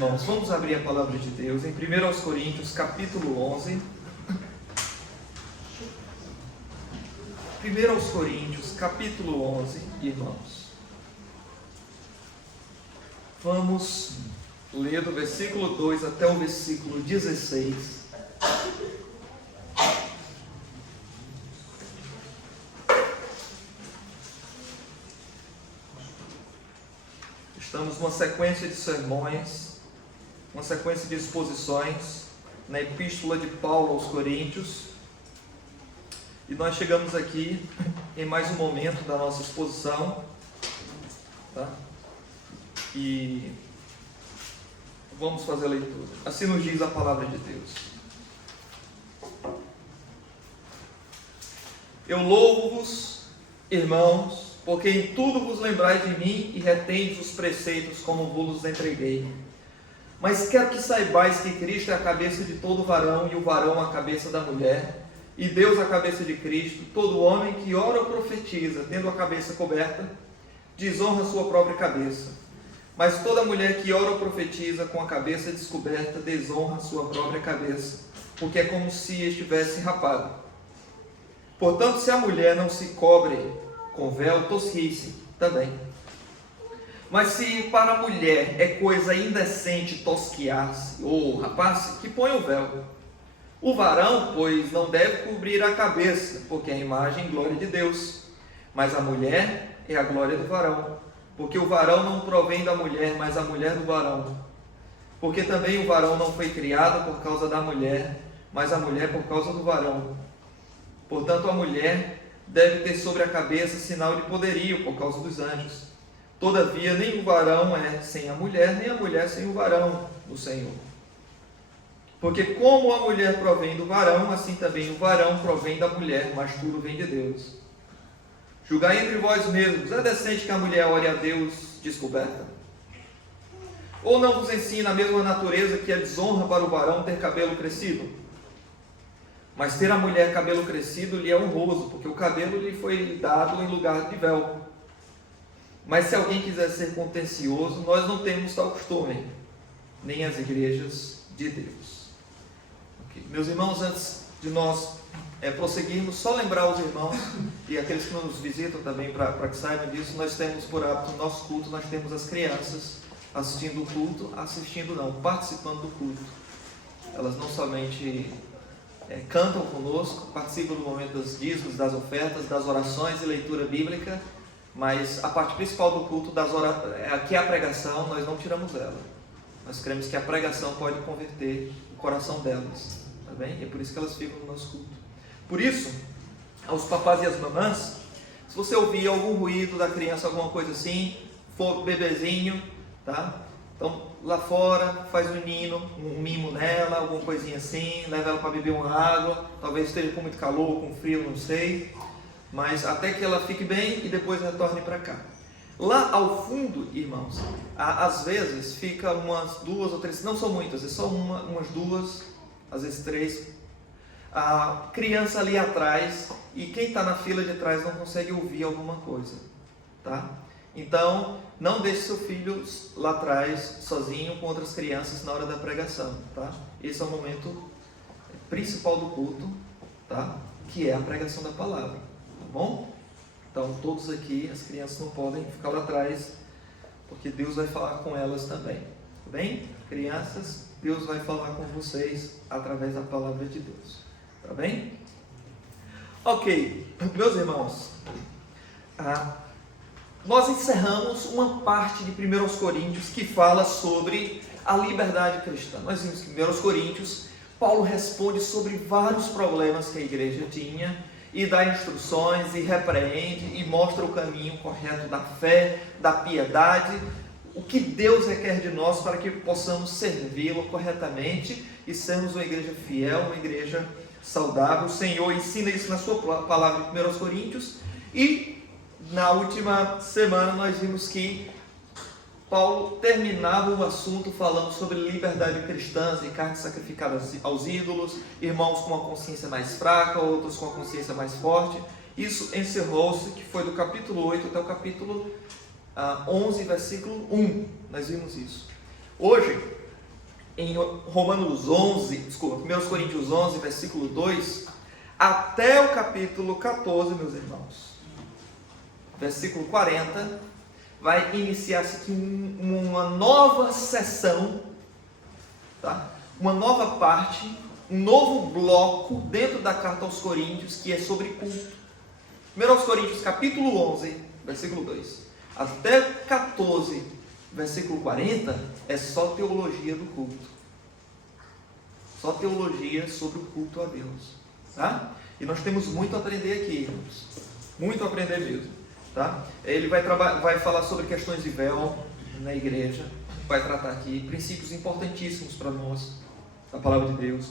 irmãos, vamos abrir a palavra de Deus em 1 Coríntios, capítulo 11. 1 Coríntios, capítulo 11, irmãos. Vamos ler do versículo 2 até o versículo 16. Estamos numa sequência de sermões, uma sequência de exposições na Epístola de Paulo aos Coríntios. E nós chegamos aqui em mais um momento da nossa exposição, tá? E vamos fazer a leitura. Assim nos diz a palavra de Deus. Eu louvo-vos, irmãos, porque em tudo vos lembrais de mim e retendes os preceitos como vos entreguei. Mas quero que saibais que Cristo é a cabeça de todo varão e o varão a cabeça da mulher, e Deus a cabeça de Cristo. Todo homem que ora ou profetiza, tendo a cabeça coberta, desonra a sua própria cabeça. Mas toda mulher que ora ou profetiza com a cabeça descoberta, desonra a sua própria cabeça, porque é como se estivesse rapada. Portanto, se a mulher não se cobre com véu, tosquie-se também. Mas se para a mulher é coisa indecente tosquiar-se ou rapar-se, que ponha o véu. O varão, pois, não deve cobrir a cabeça, porque é a imagem e glória de Deus. Mas a mulher é a glória do varão, porque o varão não provém da mulher, mas a mulher do varão. Porque também o varão não foi criado por causa da mulher, mas a mulher por causa do varão. Portanto, a mulher deve ter sobre a cabeça sinal de poderio por causa dos anjos. Todavia, nem o varão é sem a mulher, nem a mulher sem o varão do Senhor. Porque como a mulher provém do varão, assim também o varão provém da mulher, mas tudo vem de Deus. Julgai entre vós mesmos, é decente que a mulher ore a Deus descoberta? Ou não vos ensina a mesma natureza que é desonra para o varão ter cabelo crescido? Mas ter a mulher cabelo crescido lhe é honroso, porque o cabelo lhe foi dado em lugar de véu. Mas se alguém quiser ser contencioso, nós não temos tal costume, nem as igrejas de Deus. Okay. Meus irmãos, antes de nós prosseguirmos, só lembrar os irmãos e aqueles que nos visitam também, para que saibam disso, nós temos por hábito no nosso culto, nós temos as crianças assistindo o culto, participando do culto. Elas não somente cantam conosco, participam do momento dos dízimos, das ofertas, das orações e leitura bíblica, mas a parte principal do culto, que é a pregação, nós não tiramos ela. Nós cremos que a pregação pode converter o coração delas, tá bem? E é por isso que elas ficam no nosso culto. Por isso, aos papás e às mamãs, se você ouvir algum ruído da criança, alguma coisa assim, for bebezinho, tá? Então, lá fora, faz um mimo nela, alguma coisinha assim, leva ela para beber uma água, talvez esteja com muito calor, com frio, não sei, mas até que ela fique bem e depois retorne para cá. Lá ao fundo, irmãos, às vezes fica umas 2 ou 3, não são muitas, é só umas 2, às vezes 3, a criança ali atrás, e quem está na fila de trás não consegue ouvir alguma coisa, tá? Então, não deixe seu filho lá atrás, sozinho, com outras crianças na hora da pregação, tá? Esse é o momento principal do culto, tá? Que é a pregação da palavra, tá bom? Então, todos aqui, as crianças não podem ficar lá atrás, porque Deus vai falar com elas também, tá bem? Crianças, Deus vai falar com vocês através da palavra de Deus, tá bem? Ok, meus irmãos, nós encerramos uma parte de 1 Coríntios que fala sobre a liberdade cristã. Nós vimos que em 1 Coríntios, Paulo responde sobre vários problemas que a igreja tinha e dá instruções e repreende e mostra o caminho correto da fé, da piedade, o que Deus requer de nós para que possamos servi-lo corretamente e sermos uma igreja fiel, uma igreja saudável. O Senhor ensina isso na sua palavra em 1 Coríntios e na última semana nós vimos que Paulo terminava o assunto falando sobre liberdade cristã e carnes sacrificadas aos ídolos, irmãos com uma consciência mais fraca, outros com uma consciência mais forte. Isso encerrou-se, que foi do capítulo 8 até o capítulo 11, versículo 1. Nós vimos isso. Hoje, em Romanos 11, desculpa, 1 Coríntios 11, versículo 2, até o capítulo 14, meus irmãos, versículo 40, vai iniciar-se aqui uma nova sessão, tá? Uma nova parte, um novo bloco dentro da carta aos Coríntios, que é sobre culto. 1 Coríntios capítulo 11, versículo 2, até 14, versículo 40, é só teologia do culto. Só teologia sobre o culto a Deus. Tá? E nós temos muito a aprender aqui, irmãos. Muito a aprender mesmo. Tá? Ele vai falar sobre questões de véu na igreja. Vai tratar aqui princípios importantíssimos para nós, a palavra de Deus.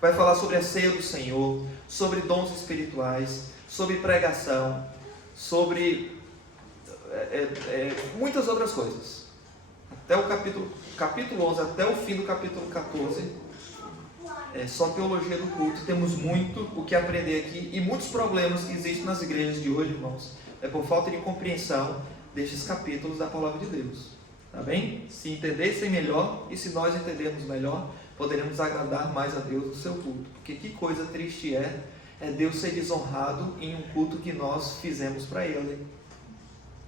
Vai falar sobre a ceia do Senhor, sobre dons espirituais, sobre pregação, sobre muitas outras coisas. Até o capítulo 11, até o fim do capítulo 14, é só teologia do culto. Temos muito o que aprender aqui, e muitos problemas que existem nas igrejas de hoje, irmãos, é por falta de compreensão destes capítulos da palavra de Deus. Tá bem? Se entendessem melhor, e se nós entendermos melhor, poderemos agradar mais a Deus no seu culto. Porque que coisa triste é Deus ser desonrado em um culto que nós fizemos para Ele.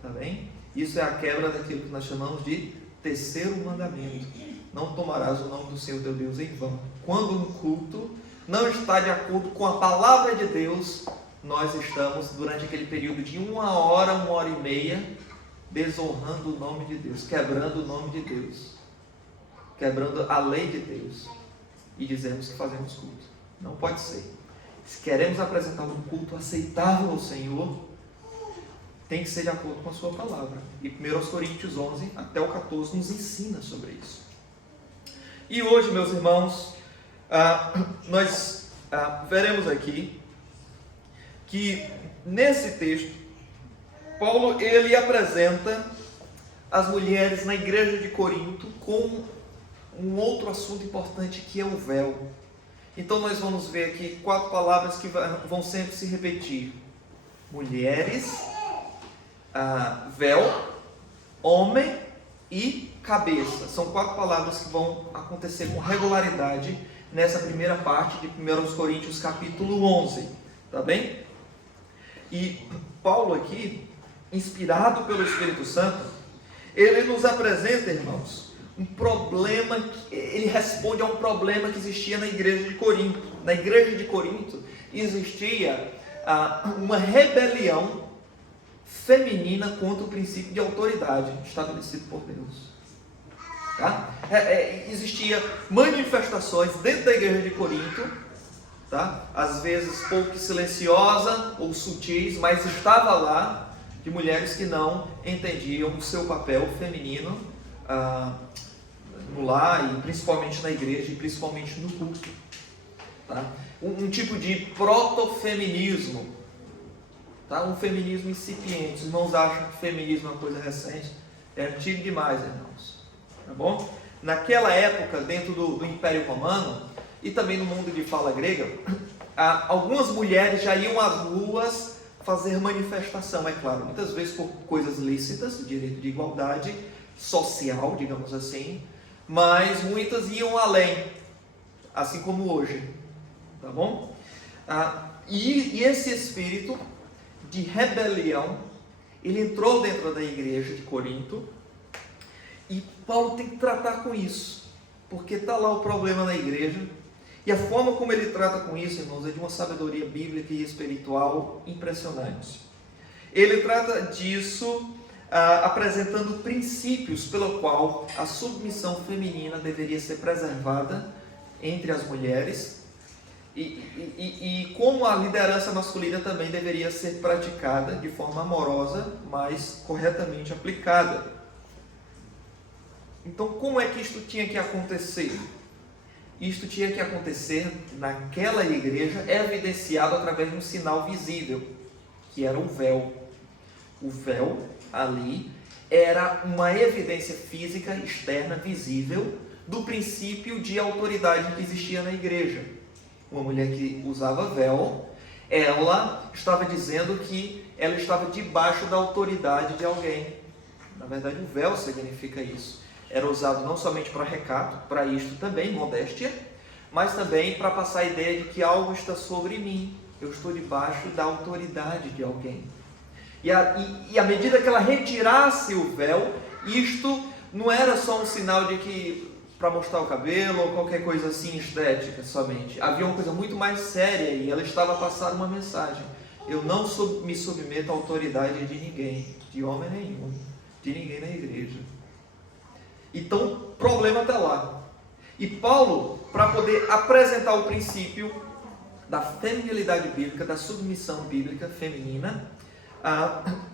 Tá bem? Isso é a quebra daquilo que nós chamamos de terceiro mandamento. Não tomarás o nome do Senhor teu Deus em vão. Quando um culto não está de acordo com a palavra de Deus, nós estamos, durante aquele período de 1 hora, 1h30, desonrando o nome de Deus, quebrando o nome de Deus, quebrando a lei de Deus, e dizemos que fazemos culto. Não pode ser. Se queremos apresentar um culto aceitável ao Senhor, tem que ser de acordo com a sua palavra. E 1 Coríntios 11 até o 14 nos ensina sobre isso. E hoje, meus irmãos, nós veremos aqui que nesse texto, Paulo ele apresenta as mulheres na igreja de Corinto com um outro assunto importante, que é o véu. Então nós vamos ver aqui 4 palavras que vão sempre se repetir: mulheres, véu, homem e cabeça. São 4 palavras que vão acontecer com regularidade nessa primeira parte de 1 Coríntios capítulo 11, tá bem? E Paulo aqui, inspirado pelo Espírito Santo, ele nos apresenta, irmãos, um problema, ele responde a um problema que existia na igreja de Corinto. Na igreja de Corinto existia uma rebelião feminina contra o princípio de autoridade estabelecido por Deus. Tá? Existia manifestações dentro da igreja de Corinto, tá? Às vezes pouco silenciosa ou sutis, mas estava lá, de mulheres que não entendiam o seu papel feminino no lar, e principalmente na igreja, e principalmente no culto. Tá? Um tipo de protofeminismo, tá? Um feminismo incipiente. Os irmãos acham que feminismo é uma coisa recente, é antigo demais, irmãos. Tá bom? Naquela época, dentro do Império Romano e também no mundo de fala grega, algumas mulheres já iam às ruas fazer manifestação, é claro, muitas vezes por coisas lícitas, direito de igualdade social, digamos assim, mas muitas iam além, assim como hoje, tá bom? E esse espírito de rebelião, ele entrou dentro da igreja de Corinto, e Paulo tem que tratar com isso, porque está lá o problema na igreja, e a forma como ele trata com isso, irmãos, é de uma sabedoria bíblica e espiritual impressionante. Ele trata disso apresentando princípios pelo qual a submissão feminina deveria ser preservada entre as mulheres, e como a liderança masculina também deveria ser praticada de forma amorosa, mas corretamente aplicada. Então, como é que isto tinha que acontecer? Isto tinha que acontecer naquela igreja, evidenciado através de um sinal visível, que era o véu. O véu ali era uma evidência física, externa, visível, do princípio de autoridade que existia na igreja. Uma mulher que usava véu, ela estava dizendo que ela estava debaixo da autoridade de alguém. Na verdade, o véu significa isso. era usado não somente para recato, para isto também, modéstia, mas também para passar a ideia de que algo está sobre mim, eu estou debaixo da autoridade de alguém. E à medida que ela retirasse o véu, isto não era só um sinal de que para mostrar o cabelo ou qualquer coisa assim estética somente. Havia uma coisa muito mais séria e ela estava a passar uma mensagem. Eu não me submeto à autoridade de ninguém, de homem nenhum, de ninguém na igreja. Então, o problema está lá. E Paulo, para poder apresentar o princípio da feminilidade bíblica, da submissão bíblica feminina,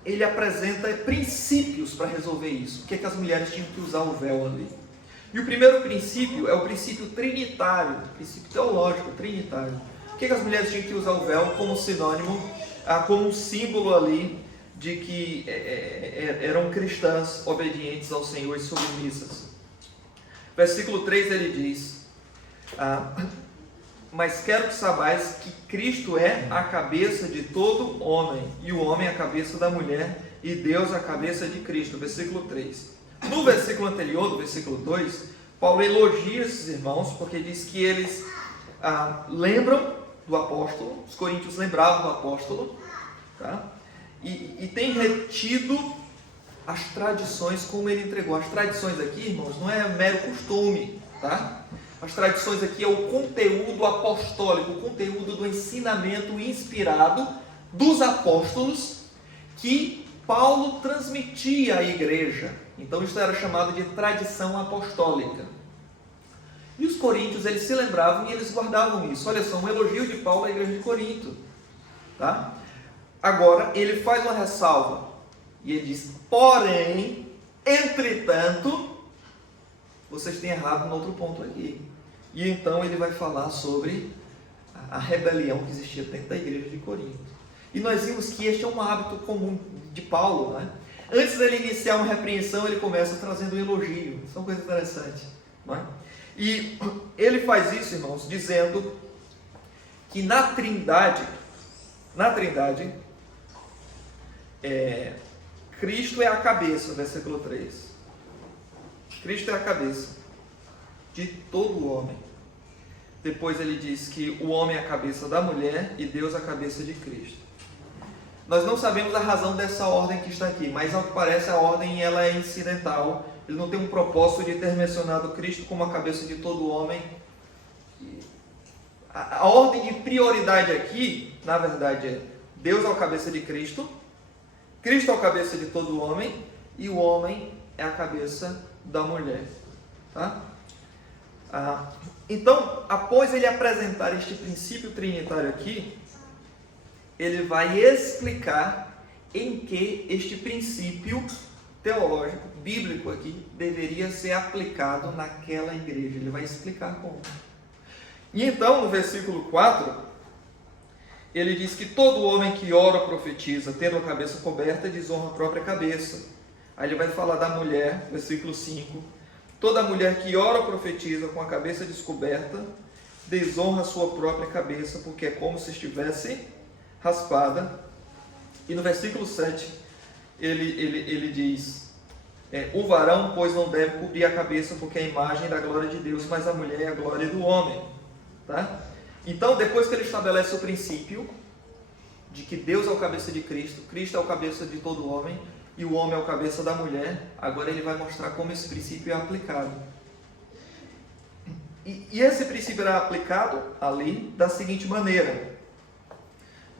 ele apresenta princípios para resolver isso. O que é que as mulheres tinham que usar o véu ali? E o primeiro princípio é o princípio trinitário, princípio teológico trinitário. O que é que as mulheres tinham que usar o véu como sinônimo, como um símbolo ali de que eram cristãs obedientes ao Senhor e submissas. Versículo 3 ele diz: mas quero que saibais que Cristo é a cabeça de todo homem, e o homem a cabeça da mulher, e Deus a cabeça de Cristo. Versículo 3. No versículo anterior, do versículo 2, Paulo elogia esses irmãos, porque diz que eles lembram do apóstolo, os coríntios lembravam do apóstolo, tá? E têm retido as tradições como ele entregou. As tradições aqui, irmãos, não é mero costume, tá? As tradições aqui é o conteúdo apostólico, o conteúdo do ensinamento inspirado dos apóstolos que Paulo transmitia à igreja. Então isso era chamado de tradição apostólica. E os coríntios, eles se lembravam e eles guardavam isso. Olha só, um elogio de Paulo à igreja de Corinto, tá? Agora, ele faz uma ressalva e ele diz: porém, entretanto, vocês têm errado no outro ponto aqui. E então ele vai falar sobre a rebelião que existia dentro da igreja de Corinto. E nós vimos que este é um hábito comum de Paulo, né? Antes dele iniciar uma repreensão, ele começa trazendo um elogio. Isso é uma coisa interessante, não é? E ele faz isso, irmãos, dizendo que na Trindade, Cristo é a cabeça, versículo 3. Cristo é a cabeça de todo homem. Depois ele diz que o homem é a cabeça da mulher e Deus a cabeça de Cristo. Nós não sabemos a razão dessa ordem que está aqui, mas ao que parece a ordem ela é incidental. Ele não tem um propósito de ter mencionado Cristo como a cabeça de todo homem. A ordem de prioridade aqui, na verdade, é Deus é a cabeça de Cristo, Cristo é a cabeça de todo homem e o homem é a cabeça da mulher. Tá? Então, após ele apresentar este princípio trinitário aqui, ele vai explicar em que este princípio teológico, bíblico aqui, deveria ser aplicado naquela igreja. Ele vai explicar como. E então, no versículo 4, ele diz que todo homem que ora ou profetiza, tendo a cabeça coberta, desonra a própria cabeça. Aí ele vai falar da mulher, versículo 5. Toda mulher que ora ou profetiza com a cabeça descoberta, desonra a sua própria cabeça, porque é como se estivesse raspada. E no versículo 7, ele diz: o varão, pois, não deve cobrir a cabeça, porque é a imagem da glória de Deus, mas a mulher é a glória do homem. Tá? Então, depois que ele estabelece o princípio de que Deus é o cabeça de Cristo, Cristo é o cabeça de todo homem, e o homem é o cabeça da mulher, agora ele vai mostrar como esse princípio é aplicado. E esse princípio era aplicado ali da seguinte maneira: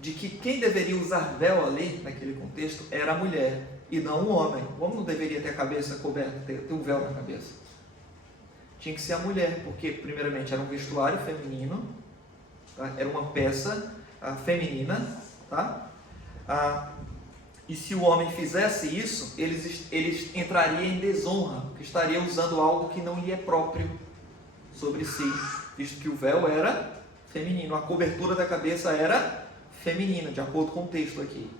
de que quem deveria usar véu ali, naquele contexto, era a mulher, e não o homem. O homem não deveria ter a cabeça coberta, ter um véu na cabeça. Tinha que ser a mulher, porque primeiramente era um vestuário feminino, tá? Era uma peça feminina, tá? E se o homem fizesse isso, eles entrariam em desonra, porque estaria usando algo que não lhe é próprio sobre si, visto que o véu era feminino, a cobertura da cabeça era feminina, de acordo com o texto aqui.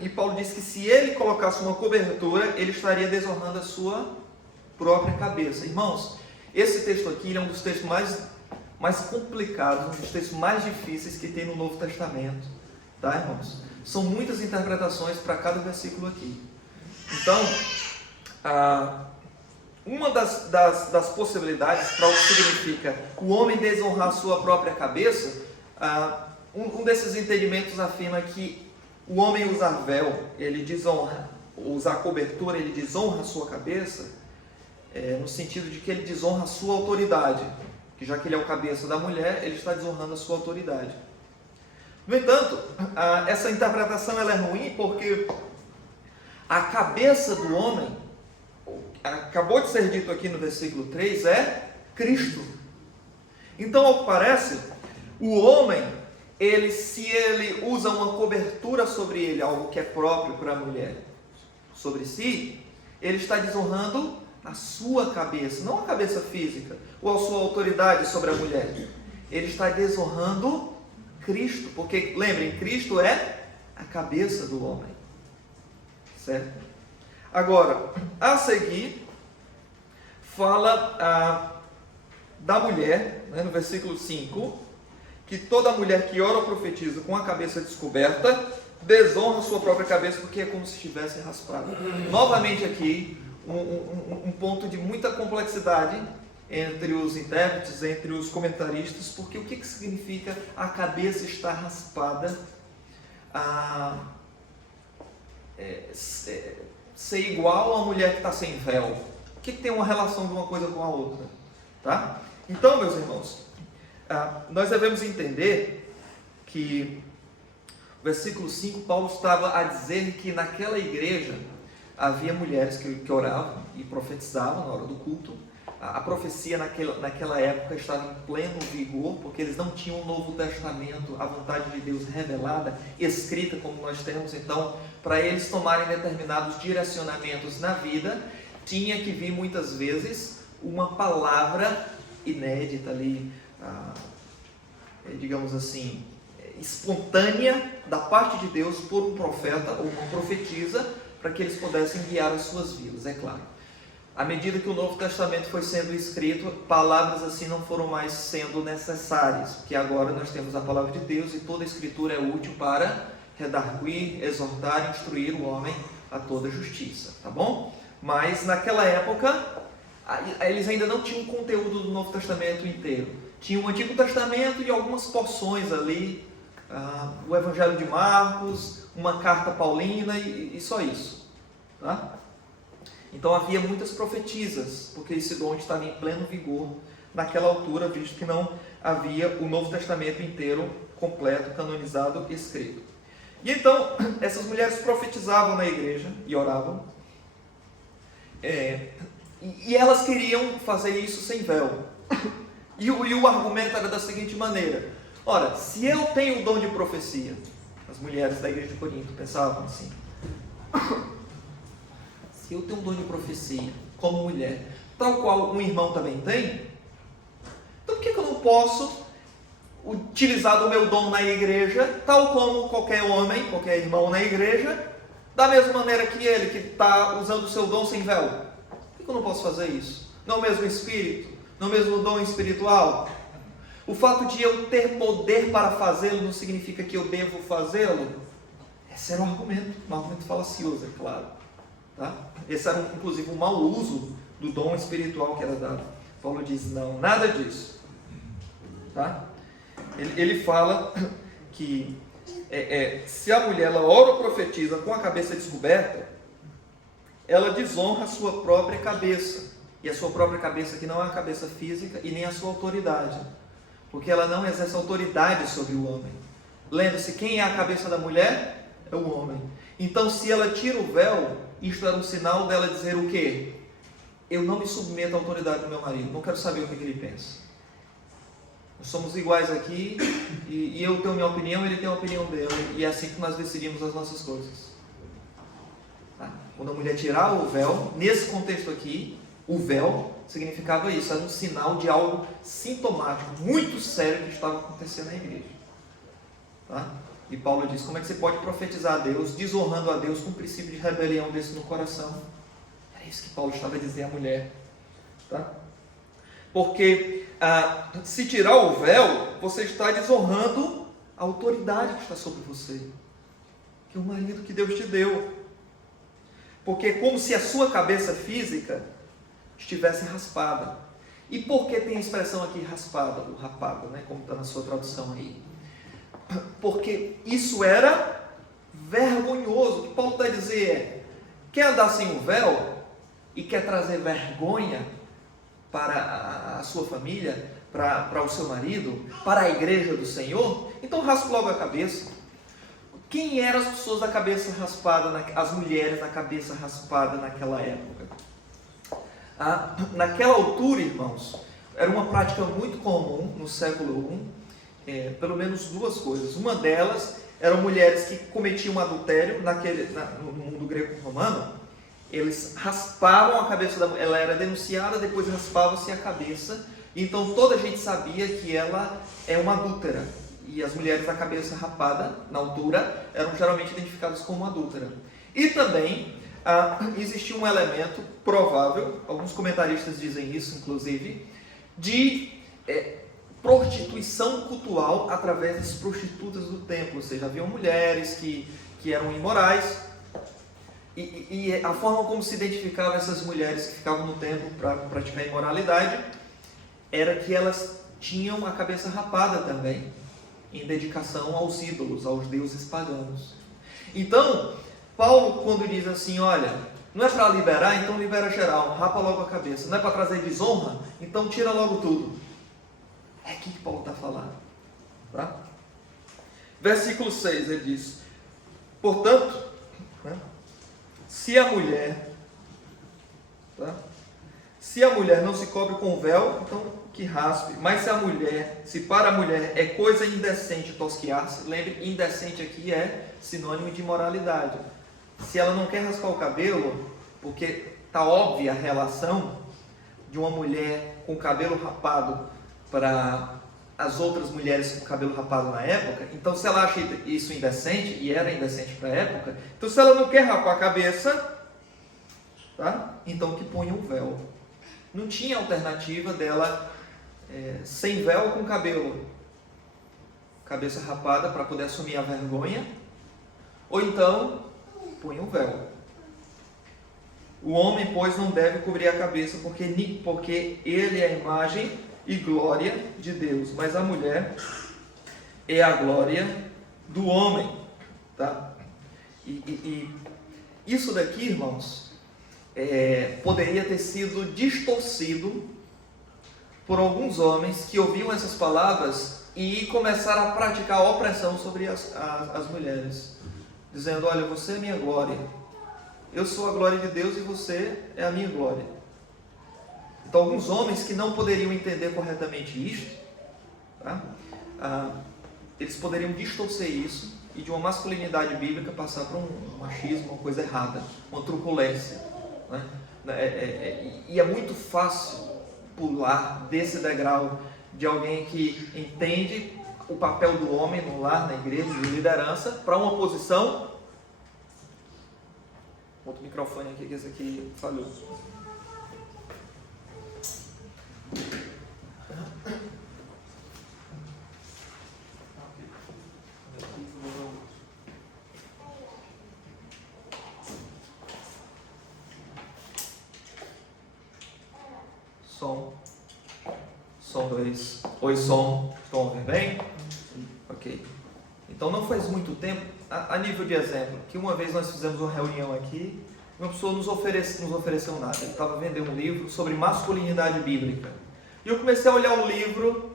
E Paulo diz que se ele colocasse uma cobertura, ele estaria desonrando a sua própria cabeça. Irmãos, esse texto aqui é um dos textos mais complicados, um dos textos mais difíceis que tem no Novo Testamento. Tá, irmãos? São muitas interpretações para cada versículo aqui. Então, uma das possibilidades para o que significa o homem desonrar a sua própria cabeça, um desses entendimentos afirma que o homem usar véu, ele desonra, usar cobertura, ele desonra a sua cabeça, no sentido de que ele desonra a sua autoridade, que já que ele é o cabeça da mulher, ele está desonrando a sua autoridade. No entanto, essa interpretação ela é ruim porque a cabeça do homem, acabou de ser dito aqui no versículo 3, é Cristo. Então, ao que parece, o homem, se ele usa uma cobertura sobre ele, algo que é próprio para a mulher, sobre si, ele está desonrando a sua cabeça, não a cabeça física, ou a sua autoridade sobre a mulher. Ele está desonrando Cristo, porque, lembrem, Cristo é a cabeça do homem. Certo? Agora, a seguir, fala da mulher, né, no versículo 5, que toda mulher que ora ou profetiza com a cabeça descoberta, desonra sua própria cabeça, porque é como se estivesse raspada. Novamente aqui, um ponto de muita complexidade entre os intérpretes, entre os comentaristas, porque o que significa a cabeça estar raspada, ser igual a uma mulher que está sem véu? O que tem uma relação de uma coisa com a outra? Tá? Então, meus irmãos, nós devemos entender que no versículo 5, Paulo estava a dizer que naquela igreja havia mulheres que oravam e profetizavam na hora do culto. A profecia naquela época estava em pleno vigor, porque eles não tinham o Novo Testamento, a vontade de Deus revelada, escrita como nós temos. Então, para eles tomarem determinados direcionamentos na vida, tinha que vir muitas vezes uma palavra inédita ali, digamos assim, espontânea da parte de Deus por um profeta ou uma profetisa, para que eles pudessem guiar as suas vidas, é claro. À medida que o Novo Testamento foi sendo escrito, palavras assim não foram mais sendo necessárias, porque agora nós temos a palavra de Deus e toda a escritura é útil para redarguir, exortar, instruir o homem a toda justiça, tá bom? Mas naquela época, eles ainda não tinham o conteúdo do Novo Testamento inteiro. Tinha o Antigo Testamento e algumas porções ali, o Evangelho de Marcos, uma carta paulina e só isso, tá? Então havia muitas profetisas, porque esse dom estava em pleno vigor naquela altura, visto que não havia o Novo Testamento inteiro, completo, canonizado, escrito. E então, essas mulheres profetizavam na igreja e oravam, e elas queriam fazer isso sem véu. E o argumento era da seguinte maneira: ora, se eu tenho o dom de profecia, as mulheres da igreja de Corinto pensavam assim, se eu tenho um dom de profecia como mulher, tal qual um irmão também tem, então por que eu não posso utilizar do meu dom na igreja, tal como qualquer homem, qualquer irmão na igreja, da mesma maneira que ele, que está usando o seu dom sem véu? Por que eu não posso fazer isso? Não o mesmo espírito? Não o mesmo dom espiritual? O fato de eu ter poder para fazê-lo não significa que eu devo fazê-lo? Esse era um argumento falacioso, é claro. Tá? Esse era, inclusive, um mau uso do dom espiritual que era dado. Paulo diz, não, nada disso. Tá? Ele fala que se a mulher ela ora ou profetiza com a cabeça descoberta, ela desonra a sua própria cabeça. E a sua própria cabeça aqui não é a cabeça física e nem a sua autoridade, porque ela não exerce autoridade sobre o homem. Lembre-se, quem é a cabeça da mulher? É o homem. Então, se ela tira o véu, isto era um sinal dela dizer o quê? Eu não me submeto à autoridade do meu marido, não quero saber o que ele pensa. Nós somos iguais aqui, e eu tenho minha opinião, ele tem a opinião dele, e é assim que nós decidimos as nossas coisas. Tá? Quando a mulher tirar o véu, nesse contexto aqui, o véu significava isso, era um sinal de algo sintomático, muito sério que estava acontecendo na igreja. Tá? E Paulo diz, como é que você pode profetizar a Deus, desonrando a Deus com um princípio de rebelião desse no coração? É isso que Paulo estava a dizer à mulher. Tá? Porque se tirar o véu, você está desonrando a autoridade que está sobre você, que é o marido que Deus te deu. Porque é como se a sua cabeça física estivesse raspada. E por que tem a expressão aqui raspada, ou rapado, né, como está na sua tradução aí? Porque isso era vergonhoso. O que Paulo está a dizer é, quer andar sem o véu e quer trazer vergonha para a sua família, para o seu marido, para a igreja do Senhor, então raspa logo a cabeça. Quem eram as pessoas da cabeça raspada, as mulheres da cabeça raspada naquela época? Naquela altura, irmãos, era uma prática muito comum no século I, pelo menos duas coisas. Uma delas eram mulheres que cometiam adultério no mundo greco-romano. Eles raspavam a cabeça da mulher, ela era denunciada, depois raspava-se a cabeça, então toda a gente sabia que ela é uma adúltera. E as mulheres da cabeça rapada, na altura, eram geralmente identificadas como adúltera. E também existia um elemento provável, alguns comentaristas dizem isso, inclusive, de prostituição cultural através das prostitutas do templo. Ou seja, haviam mulheres que eram imorais, e a forma como se identificavam essas mulheres que ficavam no templo para praticar imoralidade era que elas tinham a cabeça rapada também, em dedicação aos ídolos, aos deuses pagãos. Então, Paulo, quando diz assim, olha, não é para liberar, então libera geral, rapa logo a cabeça. Não é para trazer desonra, então tira logo tudo. É aqui que Paulo está falando. Tá? Versículo 6, ele diz, portanto, se a mulher não se cobre com o véu, então que raspe. Mas se para a mulher é coisa indecente tosquiar-se, lembre, indecente aqui é sinônimo de imoralidade. Se ela não quer raspar o cabelo, porque está óbvia a relação de uma mulher com cabelo rapado para as outras mulheres com cabelo rapado na época, então se ela acha isso indecente, e era indecente para a época, então se ela não quer rapar a cabeça, tá? Então que ponha um véu. Não tinha alternativa dela sem véu ou com cabelo, cabeça rapada para poder assumir a vergonha, ou então põe um véu. O homem, pois, não deve cobrir a cabeça, porque ele é a imagem e glória de Deus, mas a mulher é a glória do homem. Tá? E isso daqui, irmãos, poderia ter sido distorcido por alguns homens que ouviam essas palavras e começaram a praticar a opressão sobre as mulheres, dizendo, olha, você é minha glória, eu sou a glória de Deus e você é a minha glória. Então alguns homens que não poderiam entender corretamente isto, tá? Eles poderiam distorcer isso e de uma masculinidade bíblica passar para um machismo, uma coisa errada, uma truculência, né? E é muito fácil pular desse degrau de alguém que entende o papel do homem no lar, na igreja, de liderança, para uma posição. Outro microfone aqui, que esse aqui falhou. Som 2. Oi, som. Estão ouvindo bem? Ok. Então não faz muito tempo, a nível de exemplo, que uma vez nós fizemos uma reunião aqui, uma pessoa nos ofereceu nada. Ele estava vendendo um livro sobre masculinidade bíblica. E eu comecei a olhar o livro,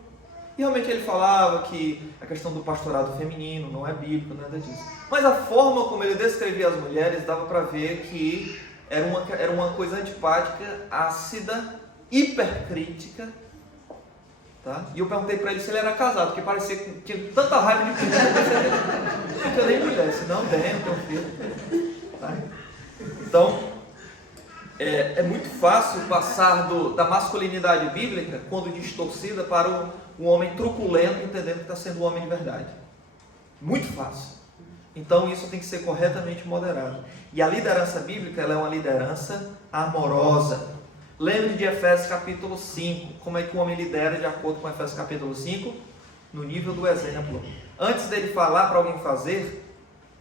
e realmente ele falava que a questão do pastorado feminino não é bíblico, nada disso. Mas a forma como ele descrevia as mulheres, dava para ver que era uma coisa antipática, ácida, hipercrítica. Tá? E eu perguntei para ele se ele era casado, porque parecia que tinha tanta raiva de mulher. Não tinha nem mulher, disse, não tenho filho. Tá? Então, é muito fácil passar da masculinidade bíblica, quando distorcida, para um homem truculento, entendendo que está sendo um homem de verdade. Muito fácil. Então isso tem que ser corretamente moderado. E a liderança bíblica, ela é uma liderança amorosa. Lembre de Efésios capítulo 5, como é que o homem lidera de acordo com Efésios capítulo 5? No nível do exemplo. Antes dele falar para alguém fazer,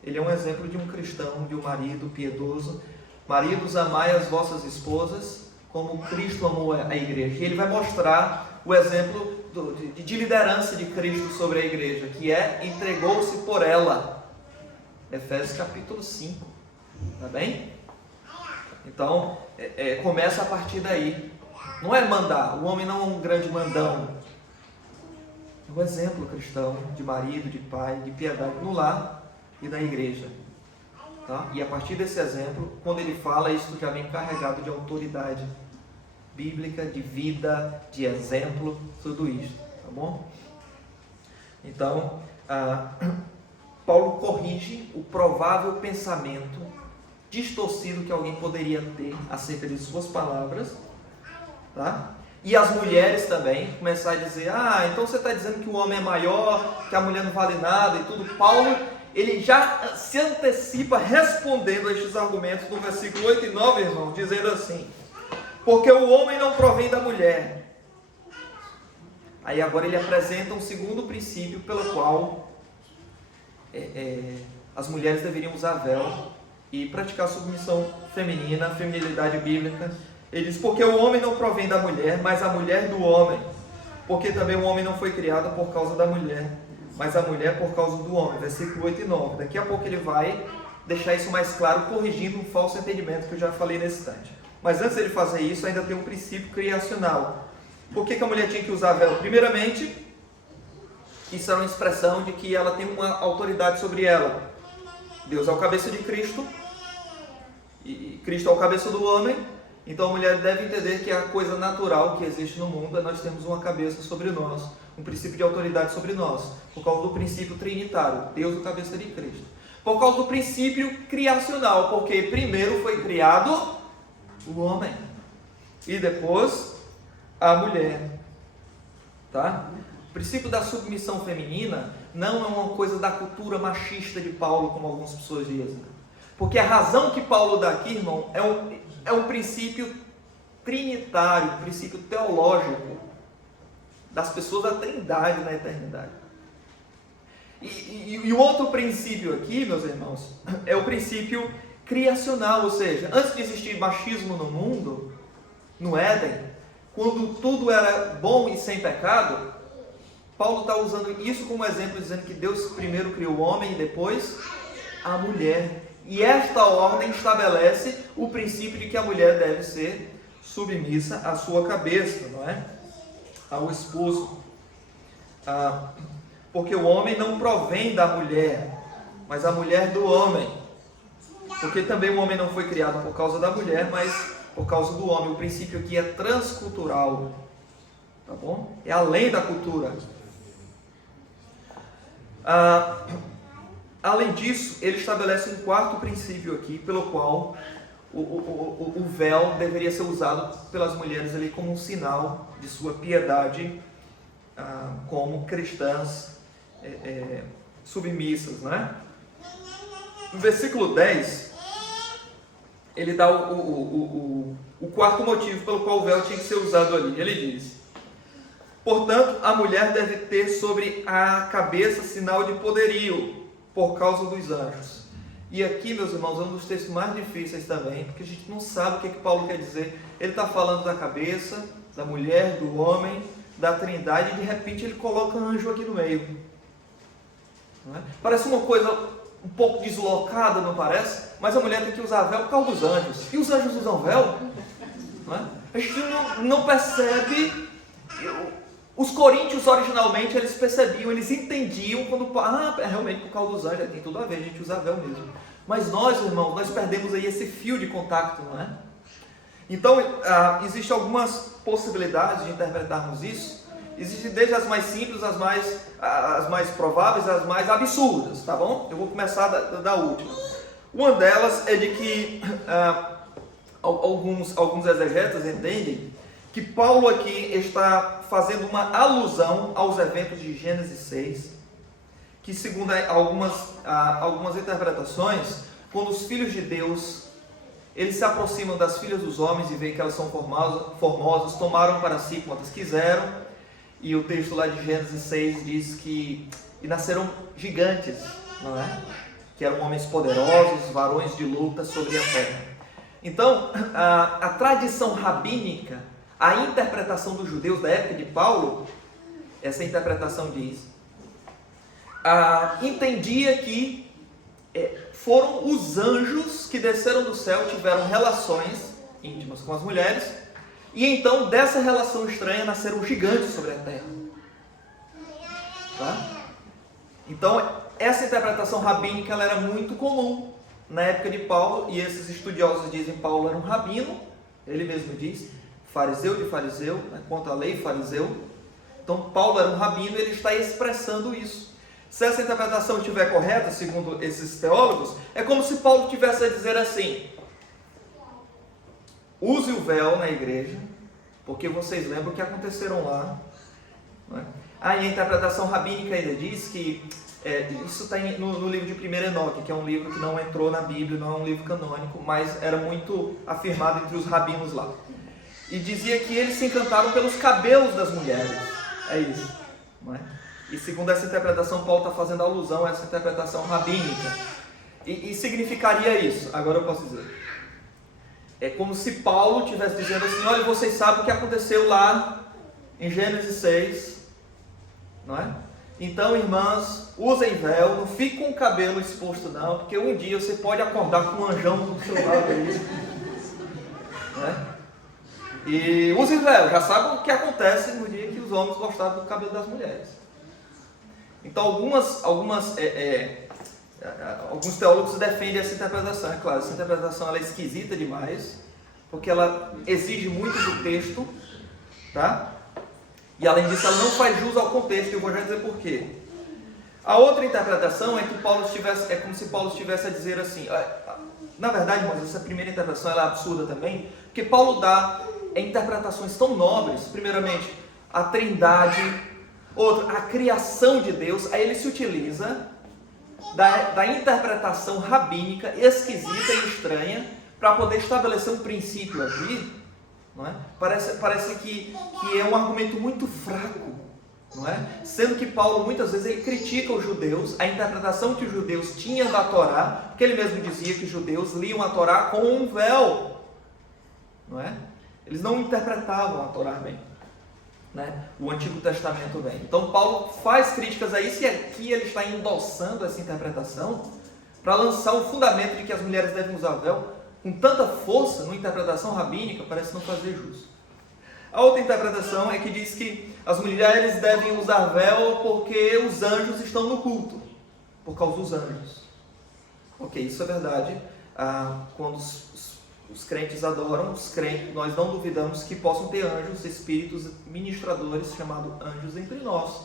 ele é um exemplo de um cristão, de um marido piedoso. Maridos, amai as vossas esposas como Cristo amou a igreja. E ele vai mostrar o exemplo de liderança de Cristo sobre a igreja, que é entregou-se por ela. Efésios capítulo 5. Tá bem? Então, começa a partir daí. Não é mandar, o homem não é um grande mandão. É o exemplo cristão de marido, de pai, de piedade no lar e na igreja. Tá? E a partir desse exemplo, quando ele fala, isso já vem carregado de autoridade bíblica, de vida, de exemplo, tudo isso. Tá bom? Então, Paulo corrige o provável pensamento distorcido que alguém poderia ter acerca de suas palavras, tá? E as mulheres também começar a dizer: então você está dizendo que o homem é maior, que a mulher não vale nada e tudo. Paulo, ele já se antecipa respondendo a estes argumentos no versículo 8 e 9, irmão, dizendo assim: porque o homem não provém da mulher. Aí agora ele apresenta um segundo princípio pelo qual as mulheres deveriam usar véu e praticar submissão feminina, feminilidade bíblica. Ele diz: porque o homem não provém da mulher, mas a mulher do homem. Porque também o homem não foi criado por causa da mulher, mas a mulher por causa do homem. Versículo 8 e 9. Daqui a pouco ele vai deixar isso mais claro, corrigindo um falso entendimento que eu já falei nesse instante. Mas antes de ele fazer isso, ainda tem um princípio criacional. Por que a mulher tinha que usar véu? Primeiramente, isso é uma expressão de que ela tem uma autoridade sobre ela. Deus é o cabeça de Cristo, e Cristo é o cabeça do homem. Então a mulher deve entender que a coisa natural que existe no mundo é nós temos uma cabeça sobre nós, um princípio de autoridade sobre nós, por causa do princípio trinitário, Deus o cabeça de Cristo. Por causa do princípio criacional, porque primeiro foi criado o homem e depois a mulher, tá? O princípio da submissão feminina não é uma coisa da cultura machista de Paulo, como algumas pessoas dizem. Porque a razão que Paulo dá aqui, irmão, é um princípio trinitário, um princípio teológico das pessoas da Trindade na eternidade. E o outro princípio aqui, meus irmãos, é o princípio criacional, ou seja, antes de existir machismo no mundo, no Éden, quando tudo era bom e sem pecado, Paulo está usando isso como exemplo, dizendo que Deus primeiro criou o homem e depois a mulher. E esta ordem estabelece o princípio de que a mulher deve ser submissa à sua cabeça, não é? Ao esposo. Porque o homem não provém da mulher, mas a mulher do homem. Porque também o homem não foi criado por causa da mulher, mas por causa do homem. O princípio aqui é transcultural, tá bom? É além da cultura. Além disso, ele estabelece um quarto princípio aqui, pelo qual o véu deveria ser usado pelas mulheres ali como um sinal de sua piedade, como cristãs submissas, né? No versículo 10, ele dá o quarto motivo pelo qual o véu tinha que ser usado ali. Ele diz: portanto, a mulher deve ter sobre a cabeça sinal de poderio, por causa dos anjos. E aqui, meus irmãos, é um dos textos mais difíceis também, porque a gente não sabe o que Paulo quer dizer. Ele está falando da cabeça, da mulher, do homem, da Trindade, e de repente ele coloca anjo aqui no meio. Não é? Parece uma coisa um pouco deslocada, não parece? Mas a mulher tem que usar véu por causa dos anjos. E os anjos usam véu? Não é? A gente não percebe. Os coríntios originalmente eles percebiam, eles entendiam quando realmente por causa dos anjos tem tudo a ver, a gente usa véu mesmo. Mas nós, irmãos, nós perdemos aí esse fio de contato, não é? Então existem algumas possibilidades de interpretarmos isso. Existem desde as mais simples, as mais prováveis, as mais absurdas, tá bom? Eu vou começar da última. Uma delas é de que alguns exegetas entendem que Paulo aqui está fazendo uma alusão aos eventos de Gênesis 6, que segundo algumas interpretações, quando os filhos de Deus, eles se aproximam das filhas dos homens e veem que elas são formosas, tomaram para si quantas quiseram, e o texto lá de Gênesis 6 diz que nasceram gigantes, não é? Que eram homens poderosos, varões de luta sobre a terra. Então, a tradição rabínica, a interpretação dos judeus da época de Paulo, essa interpretação diz, entendia que foram os anjos que desceram do céu, tiveram relações íntimas com as mulheres, e então dessa relação estranha nasceram gigantes sobre a terra. Tá? Então, essa interpretação rabínica ela era muito comum na época de Paulo, e esses estudiosos dizem que Paulo era um rabino, ele mesmo diz, fariseu de fariseu, contra a lei fariseu. Então Paulo era um rabino e ele está expressando isso. Se essa interpretação estiver correta, segundo esses teólogos, é como se Paulo tivesse a dizer assim: use o véu na igreja, porque vocês lembram o que aconteceram lá. Não é? E a interpretação rabínica ainda diz que isso está no livro de 1 Enoque, que é um livro que não entrou na Bíblia, não é um livro canônico, mas era muito afirmado entre os rabinos lá. E dizia que eles se encantaram pelos cabelos das mulheres. É isso. Não é? E segundo essa interpretação, Paulo está fazendo alusão a essa interpretação rabínica. E significaria isso, agora eu posso dizer. É como se Paulo estivesse dizendo assim: olha, vocês sabem o que aconteceu lá em Gênesis 6, não é? Então, irmãs, usem véu, não fique com o cabelo exposto não, porque um dia você pode acordar com um anjão do seu lado aí. Né? E usem véu, já sabe o que acontece no dia que os homens gostaram do cabelo das mulheres. Então, alguns teólogos defendem essa interpretação. É claro, essa interpretação ela é esquisita demais, porque ela exige muito do texto, tá? E além disso, ela não faz jus ao contexto, e eu vou já dizer por quê. A outra interpretação é que é como se Paulo estivesse a dizer assim, na verdade, irmãos, essa primeira interpretação ela é absurda também, porque Paulo dá interpretações tão nobres, primeiramente, a trindade, outra, a criação de Deus, aí ele se utiliza da interpretação rabínica esquisita e estranha para poder estabelecer um princípio aqui. Não é? Parece que é um argumento muito fraco, não é? Sendo que Paulo muitas vezes ele critica os judeus, a interpretação que os judeus tinham da Torá, porque ele mesmo dizia que os judeus liam a Torá com um véu, não é? Eles não interpretavam a Torá bem, né? O Antigo Testamento bem. Então Paulo faz críticas a isso, e aqui ele está endossando essa interpretação para lançar o fundamento de que as mulheres devem usar véu com tanta força, numa interpretação rabínica, parece não fazer jus. A outra interpretação é que diz que as mulheres devem usar véu porque os anjos estão no culto, por causa dos anjos. Ok, isso é verdade. Quando os crentes adoram, nós não duvidamos que possam ter anjos, espíritos ministradores, chamados anjos entre nós.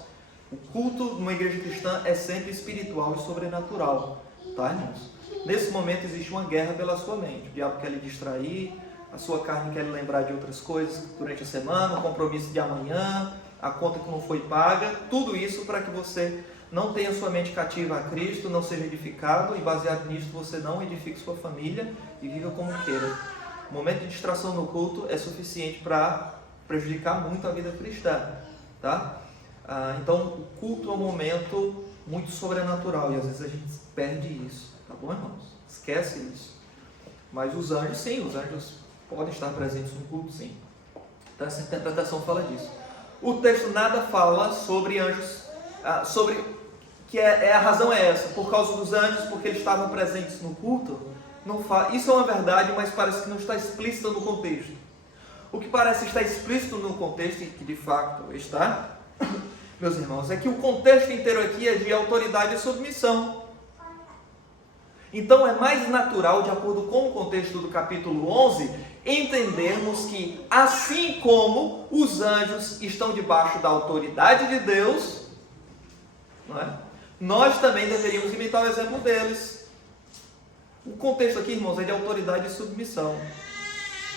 O culto numa igreja cristã é sempre espiritual e sobrenatural, tá, irmãos? Nesse momento existe uma guerra pela sua mente. O diabo quer lhe distrair, a sua carne quer lhe lembrar de outras coisas durante a semana, o compromisso de amanhã, a conta que não foi paga, tudo isso para que você não tenha sua mente cativa a Cristo, não seja edificado, e baseado nisso você não edifique sua família e viva como queira. O momento de distração no culto é suficiente para prejudicar muito a vida cristã, tá? Então o culto é um momento muito sobrenatural e às vezes a gente perde isso. Tá bom, irmãos? Esquece isso. Mas os anjos, sim, os anjos podem estar presentes no culto, sim. Então essa interpretação fala disso. O texto nada fala sobre anjos, sobre que a razão é essa, por causa dos anjos, porque eles estavam presentes no culto. Não fala, isso é uma verdade, mas parece que não está explícito no contexto. O que parece estar explícito no contexto, e que de fato está, meus irmãos, é que o contexto inteiro aqui é de autoridade e submissão. Então é mais natural, de acordo com o contexto do capítulo 11, entendermos que assim como os anjos estão debaixo da autoridade de Deus, não é? Nós também deveríamos imitar o exemplo deles. O contexto aqui, irmãos, é de autoridade e submissão.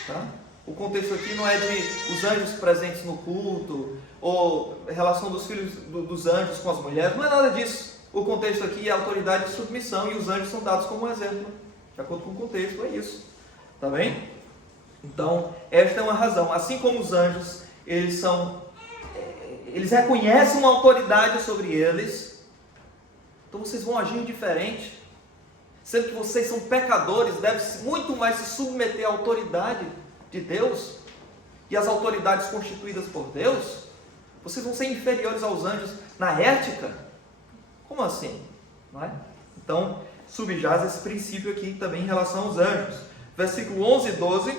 Tá? O contexto aqui não é de os anjos presentes no culto, ou relação dos filhos dos anjos com as mulheres, não é nada disso. O contexto aqui é autoridade e submissão, e os anjos são dados como um exemplo. De acordo com o contexto, é isso. Tá bem? Então, esta é uma razão. Assim como os anjos, eles reconhecem uma autoridade sobre eles, então vocês vão agir diferente. sendo que vocês são pecadores, devem muito mais se submeter à autoridade de Deus e às autoridades constituídas por Deus? Vocês vão ser inferiores aos anjos na ética? Como assim? Não é? Então, subjaz esse princípio aqui também em relação aos anjos. Versículo 11 e 12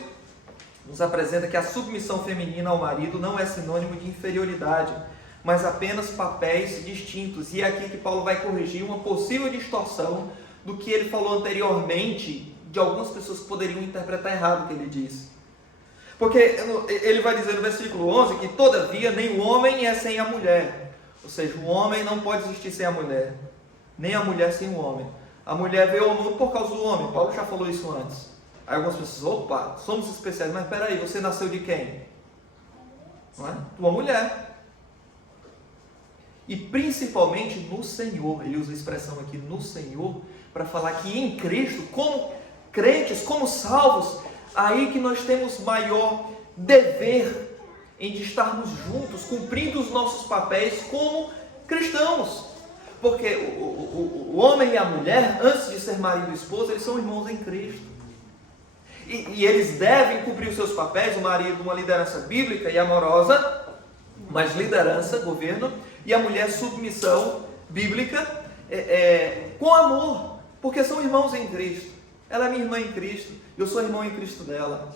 nos apresenta que a submissão feminina ao marido não é sinônimo de inferioridade, mas apenas papéis distintos. E é aqui que Paulo vai corrigir uma possível distorção do que ele falou anteriormente, de algumas pessoas que poderiam interpretar errado o que ele disse. Porque ele vai dizer no versículo 11 que, todavia, nem o homem é sem a mulher. Ou seja, o homem não pode existir sem a mulher, nem a mulher sem o homem. A mulher veio ao mundo por causa do homem. Paulo já falou isso antes. Aí algumas pessoas, opa, somos especiais, mas peraí, você nasceu de quem? Não é? De uma mulher. E principalmente no Senhor, ele usa a expressão aqui, no Senhor, para falar que em Cristo, como crentes, como salvos, aí que nós temos maior dever em de estarmos juntos, cumprindo os nossos papéis como cristãos. Porque o homem e a mulher, antes de ser marido e esposa, eles são irmãos em Cristo. E eles devem cumprir os seus papéis, o marido uma liderança bíblica e amorosa, mas liderança, governo, e a mulher submissão bíblica com amor, porque são irmãos em Cristo. Ela é minha irmã em Cristo, eu sou irmão em Cristo dela.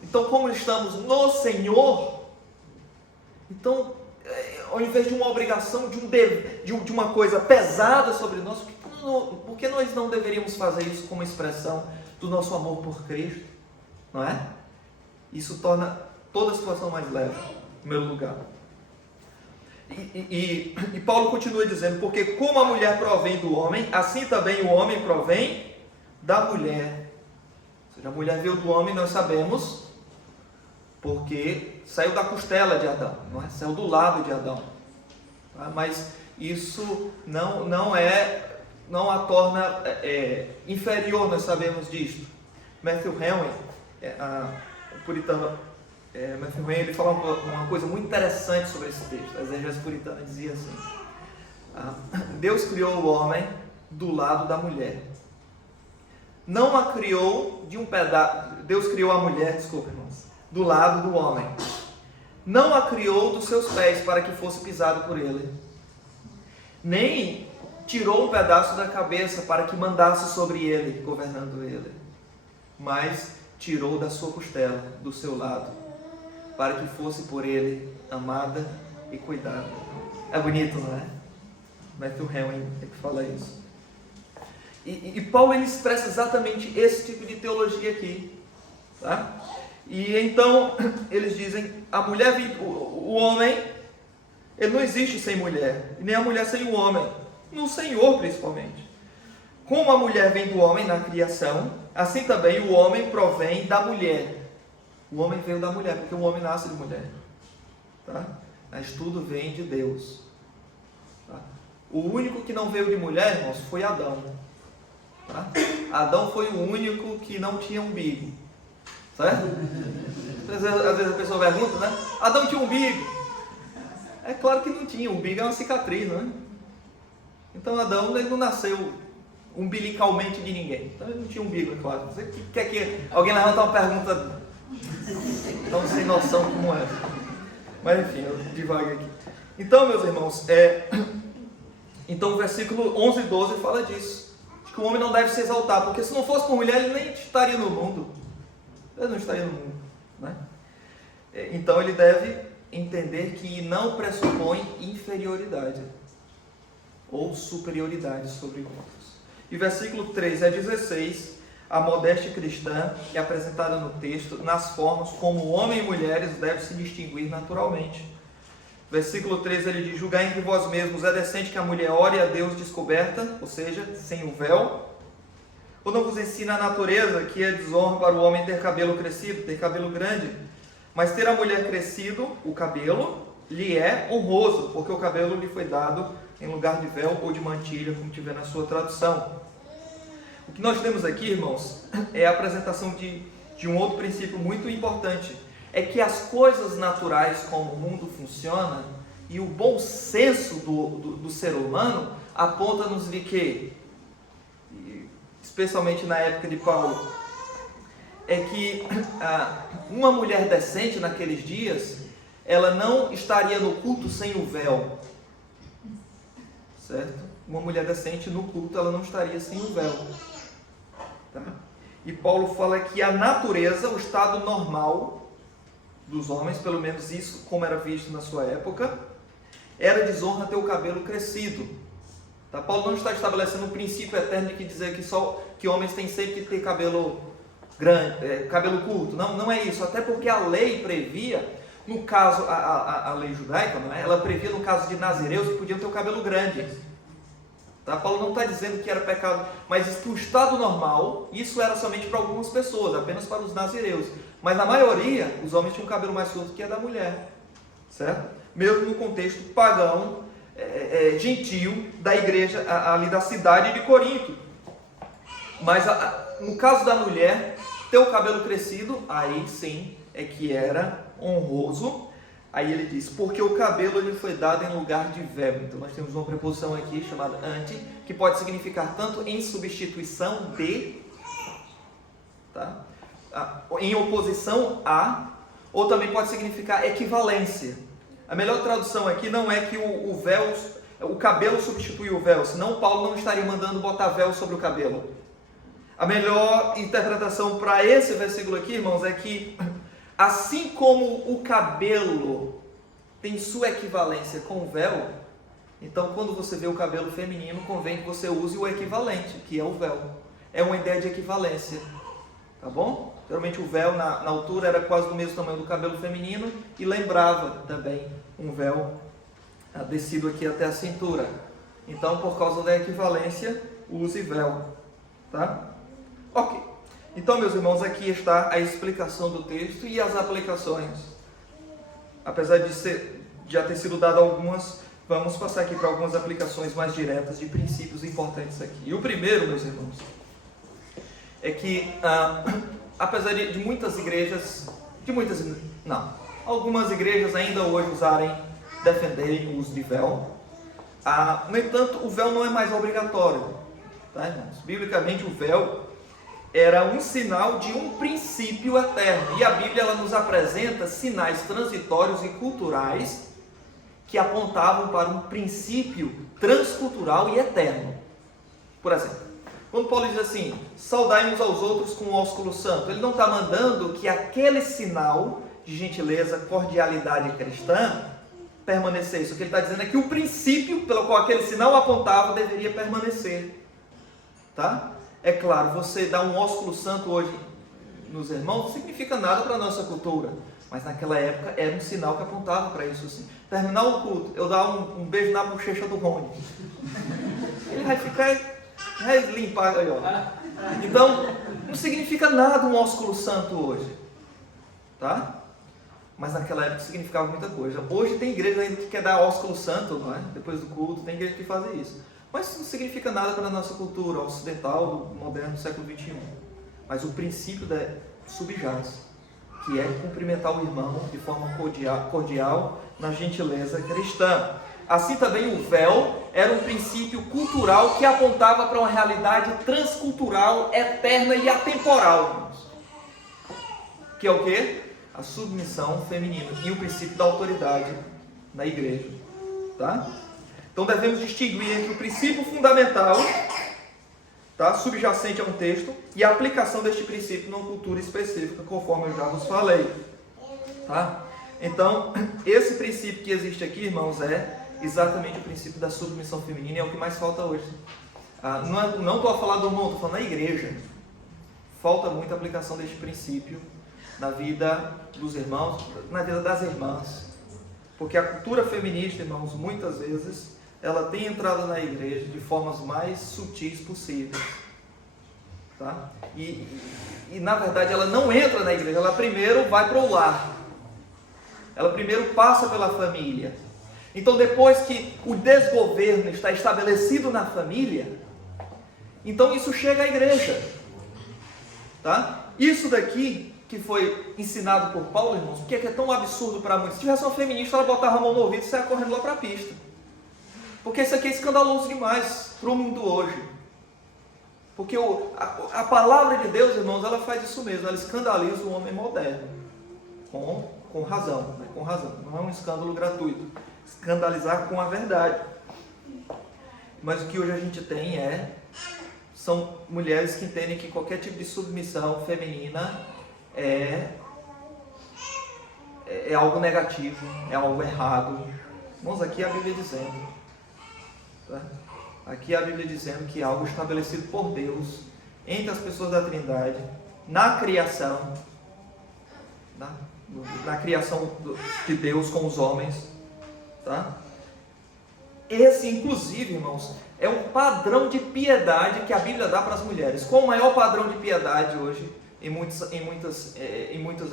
Então, como estamos no Senhor, então, ao invés de uma obrigação, de uma coisa pesada sobre nós, por que nós não deveríamos fazer isso como expressão do nosso amor por Cristo? Não é? Isso torna toda a situação mais leve, em primeiro lugar. E Paulo continua dizendo, porque como a mulher provém do homem, assim também o homem provém da mulher. Ou seja, a mulher veio do homem, nós sabemos, porque saiu da costela de Adão, não é? Saiu do lado de Adão. Tá? Mas isso não a torna inferior, nós sabemos disto. Matthew Henry, o puritano Matthew Henry, ele fala uma coisa muito interessante sobre esse texto. A exegese puritana dizia assim: Deus criou o homem do lado da mulher. Não a criou de um pedaço. Deus criou a mulher, desculpa, irmãos, do lado do homem. Não a criou dos seus pés para que fosse pisado por ele. Nem tirou um pedaço da cabeça para que mandasse sobre ele, governando ele. Mas tirou da sua costela, do seu lado, para que fosse por ele amada e cuidada. É bonito, não é? Matthew Henry é que fala isso. E Paulo ele expressa exatamente esse tipo de teologia aqui. Tá? E então eles dizem, a mulher, o homem, ele não existe sem mulher, e nem a mulher sem o homem, no Senhor principalmente. Como a mulher vem do homem na criação, assim também o homem provém da mulher. O homem veio da mulher, porque o homem nasce de mulher. Tá? Mas tudo vem de Deus. Tá? O único que não veio de mulher, irmãos, foi Adão. Tá? Adão foi o único que não tinha umbigo. Certo? Às vezes a pessoa pergunta, né? Adão tinha umbigo? É claro que não tinha. O umbigo é uma cicatriz, não é? Então Adão ele não nasceu umbilicalmente de ninguém. Então ele não tinha umbigo, é claro. Você quer que alguém levanta uma pergunta tão sem noção como essa? Mas enfim, eu divago aqui. Então, meus irmãos, então o versículo 11 e 12 fala disso. Que o homem não deve se exaltar, porque se não fosse por mulher, ele nem estaria no mundo. Ele não estaria no mundo. Né? Então ele deve entender que não pressupõe inferioridade ou superioridade sobre outros. E versículo 13 a 16, a modéstia cristã é apresentada no texto nas formas como homem e mulheres devem se distinguir naturalmente. Versículo 13 ele diz, julgai entre vós mesmos, é decente que a mulher ore a Deus descoberta, ou seja, sem o véu? Ou não vos ensina a natureza que é desonra para o homem ter cabelo crescido, ter cabelo grande? Mas ter a mulher crescido, o cabelo, lhe é honroso, porque o cabelo lhe foi dado em lugar de véu ou de mantilha, como tiver na sua tradução. O que nós temos aqui, irmãos, é a apresentação de um outro princípio muito importante. É que as coisas naturais, como o mundo funciona, e o bom senso do ser humano, aponta-nos de quê? especialmente na época de Paulo, é que uma mulher decente naqueles dias, ela não estaria no culto sem o véu, certo? Uma mulher decente no culto, ela não estaria sem o véu, tá? E Paulo fala que a natureza, o estado normal dos homens, pelo menos isso como era visto na sua época, era desonra ter o cabelo crescido. Tá? Paulo não está estabelecendo um princípio eterno de que dizer que homens têm sempre que ter cabelo grande, cabelo curto. Não é isso. Até porque a lei previa, no caso, a lei judaica, não é? Ela previa no caso de nazireus que podiam ter o cabelo grande. Tá? Paulo não está dizendo que era pecado, mas diz que o estado normal, isso era somente para algumas pessoas, apenas para os nazireus. Mas na maioria, os homens tinham um cabelo mais curto que a da mulher, certo? Mesmo no contexto pagão, gentil, da igreja ali da cidade de Corinto. Mas no caso da mulher, ter o cabelo crescido, aí sim é que era honroso. Aí ele diz, porque o cabelo ele foi dado em lugar de véu. Então nós temos uma preposição aqui chamada ante, que pode significar tanto em substituição de, tá? Em oposição a, ou também pode significar equivalência. A melhor tradução aqui não é que o cabelo substitui o véu, senão Paulo não estaria mandando botar véu sobre o cabelo. A melhor interpretação para esse versículo aqui, irmãos, é que assim como o cabelo tem sua equivalência com o véu, então quando você vê o cabelo feminino, convém que você use o equivalente, que é o véu. É uma ideia de equivalência, tá bom? Geralmente o véu na altura era quase do mesmo tamanho do cabelo feminino e lembrava também um véu descido aqui até a cintura. Então, por causa da equivalência, use véu, tá? Ok. Então, meus irmãos, aqui está a explicação do texto e as aplicações. Apesar de já ter sido dado algumas, vamos passar aqui para algumas aplicações mais diretas de princípios importantes aqui. E o primeiro, meus irmãos, é que apesar de muitas igrejas, algumas igrejas ainda hoje defenderem o uso de véu, no entanto, o véu não é mais obrigatório, tá, irmãos? Biblicamente, o véu era um sinal de um princípio eterno, e a Bíblia ela nos apresenta sinais transitórios e culturais que apontavam para um princípio transcultural e eterno. Por exemplo, quando Paulo diz assim, saudai uns aos outros com o ósculo santo, ele não está mandando que aquele sinal de gentileza, cordialidade cristã permanecesse. O que ele está dizendo é que o princípio pelo qual aquele sinal apontava deveria permanecer. Tá? É claro, você dar um ósculo santo hoje nos irmãos não significa nada para a nossa cultura, mas naquela época era um sinal que apontava para isso. Assim. Terminar o culto, eu dar um beijo na bochecha do Rony. Ele vai ficar... limpar aí, ó. Então, não significa nada um ósculo santo hoje, tá? Mas naquela época significava muita coisa. Hoje tem igreja ainda que quer dar ósculo santo, não é? Depois do culto, tem igreja que faz isso. Mas isso não significa nada para a nossa cultura ocidental, moderno, do século XXI. Mas o princípio subjaz, que é cumprimentar o irmão de forma cordial na gentileza cristã. Assim também o véu era um princípio cultural que apontava para uma realidade transcultural, eterna e atemporal. Que é o quê? A submissão feminina e o princípio da autoridade na igreja. Tá? Então devemos distinguir entre o princípio fundamental, tá, subjacente a um texto, e a aplicação deste princípio numa cultura específica, conforme eu já vos falei. Tá? Então, esse princípio que existe aqui, irmãos, é exatamente o princípio da submissão feminina, e é o que mais falta hoje. Não estou a falar do mundo, estou falando na igreja. Falta muita aplicação deste princípio na vida dos irmãos, na vida das irmãs. Porque a cultura feminista, irmãos, muitas vezes, ela tem entrado na igreja de formas mais sutis possíveis. Tá? E na verdade, ela não entra na igreja, ela primeiro vai para o lar. Ela primeiro passa pela família. Então, depois que o desgoverno está estabelecido na família, então isso chega à igreja. Tá? Isso daqui que foi ensinado por Paulo, irmãos, porque é tão absurdo para muitos. Se tivesse uma feminista, ela botava a mão no ouvido e saia correndo lá para a pista. Porque isso aqui é escandaloso demais para o mundo hoje. Porque a palavra de Deus, irmãos, ela faz isso mesmo, ela escandaliza o homem moderno, com razão, né? Com razão, não é um escândalo gratuito, escandalizar com a verdade. Mas o que hoje a gente tem são mulheres que entendem que qualquer tipo de submissão feminina é algo negativo, é algo errado. Irmãos, aqui é a Bíblia dizendo, tá? Aqui é a Bíblia dizendo que é algo estabelecido por Deus entre as pessoas da Trindade, na criação, na criação de Deus com os homens, tá? Esse, inclusive, irmãos, é um padrão de piedade que a Bíblia dá para as mulheres. Qual o maior padrão de piedade hoje em muitos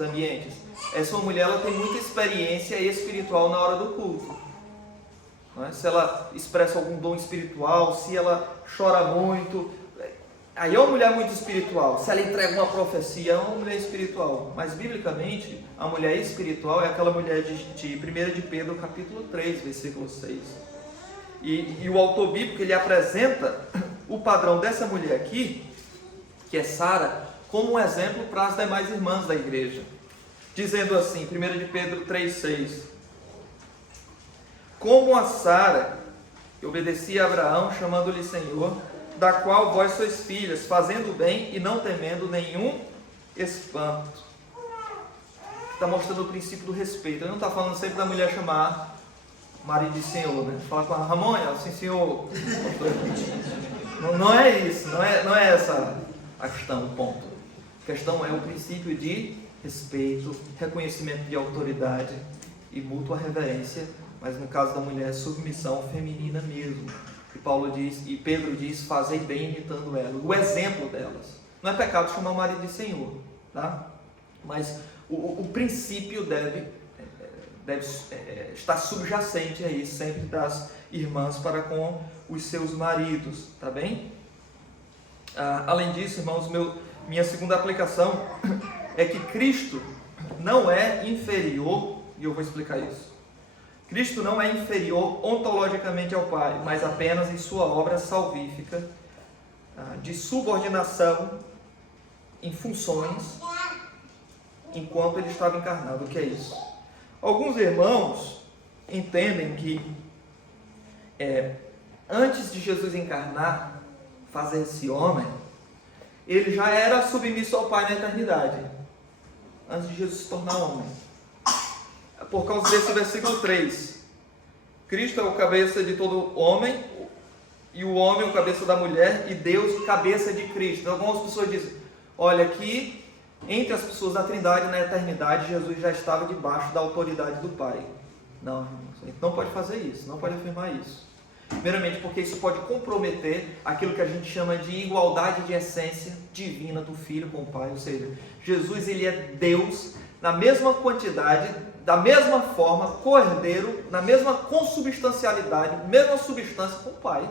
ambientes? Essa mulher, ela tem muita experiência espiritual na hora do culto. Não é? Se ela expressa algum dom espiritual, se ela chora muito, aí é uma mulher muito espiritual. Se ela entrega uma profecia, é uma mulher espiritual. Mas, biblicamente, a mulher espiritual é aquela mulher de 1 de Pedro, capítulo 3, versículo 6. E o autor bíblico, ele apresenta o padrão dessa mulher aqui, que é Sara, como um exemplo para as demais irmãs da igreja. Dizendo assim, 1 de Pedro 3,6: como a Sara, que obedecia a Abraão, chamando-lhe Senhor, da qual vós sois filhas, fazendo o bem e não temendo nenhum espanto. Está mostrando o princípio do respeito. Ele não está falando sempre da mulher chamar marido de Senhor, né? Fala com a Ramônia, assim, Senhor. Não é isso, não é essa a questão, o ponto. A questão é o princípio de respeito, reconhecimento de autoridade e mútua reverência, mas no caso da mulher, submissão feminina mesmo. E Paulo diz, e Pedro diz, fazei bem imitando ela, o exemplo delas. Não é pecado chamar o marido de Senhor, tá? Mas o princípio deve estar subjacente aí, sempre das irmãs para com os seus maridos, tá bem? Além disso, irmãos, minha segunda aplicação é que Cristo não é inferior, e eu vou explicar isso. Cristo não é inferior ontologicamente ao Pai, mas apenas em sua obra salvífica, de subordinação em funções, enquanto ele estava encarnado. O que é isso? Alguns irmãos entendem que antes de Jesus encarnar, fazer-se homem, ele já era submisso ao Pai na eternidade, antes de Jesus se tornar homem. Por causa desse versículo 3, Cristo é o cabeça de todo homem, e o homem o cabeça da mulher, e Deus o cabeça de Cristo. Então, algumas pessoas dizem, olha, aqui entre as pessoas da Trindade na eternidade, Jesus já estava debaixo da autoridade do Pai. Não, irmãos, a gente não pode fazer isso, não pode afirmar isso. Primeiramente porque isso pode comprometer aquilo que a gente chama de igualdade de essência divina do Filho com o Pai. Ou seja, Jesus, ele é Deus na mesma quantidade, da mesma forma, co-herdeiro, na mesma consubstancialidade, mesma substância com o Pai.